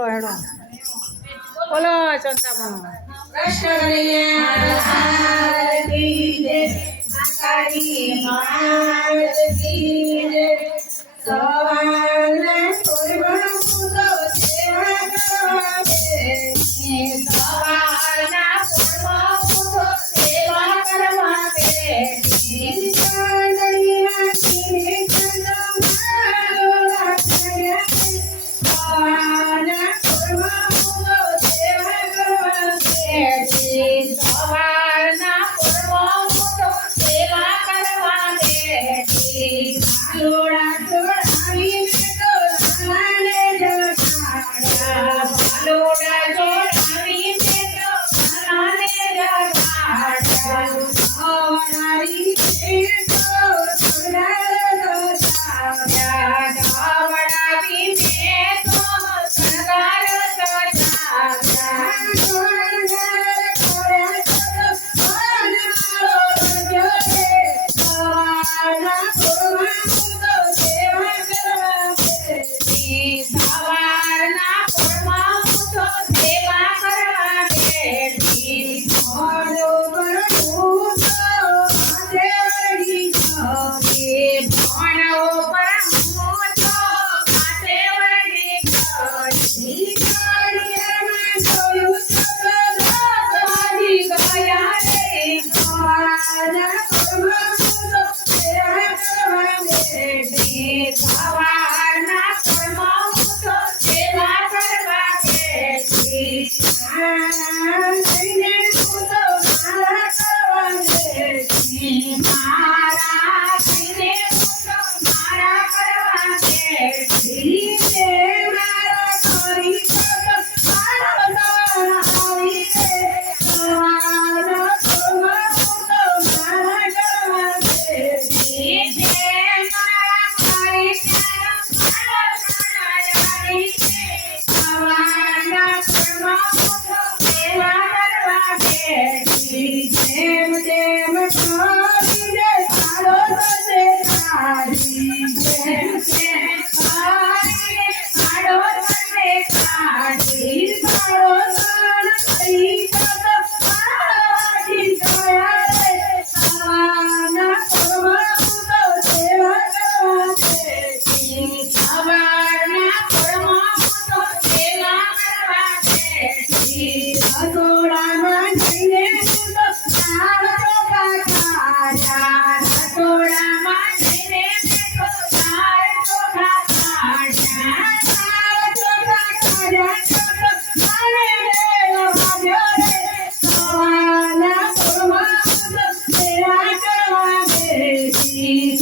બોલો હેડો. બોલો કૃષ્ણ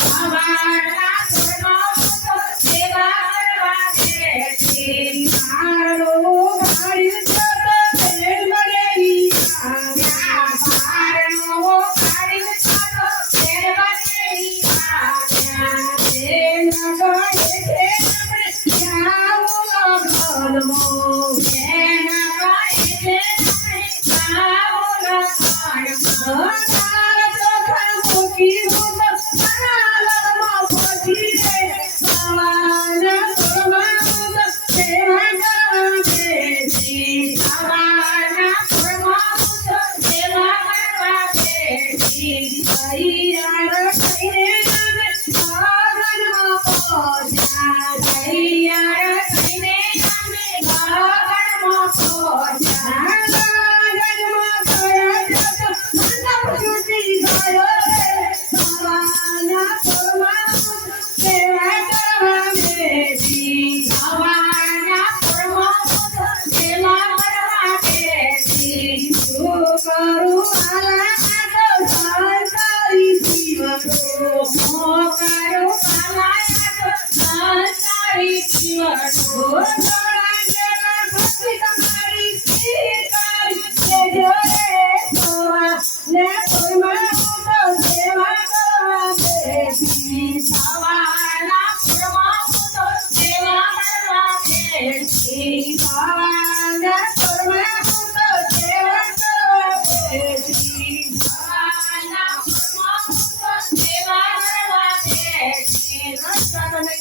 બેઠી.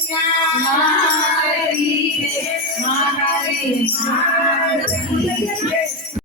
Yeah. Yeah.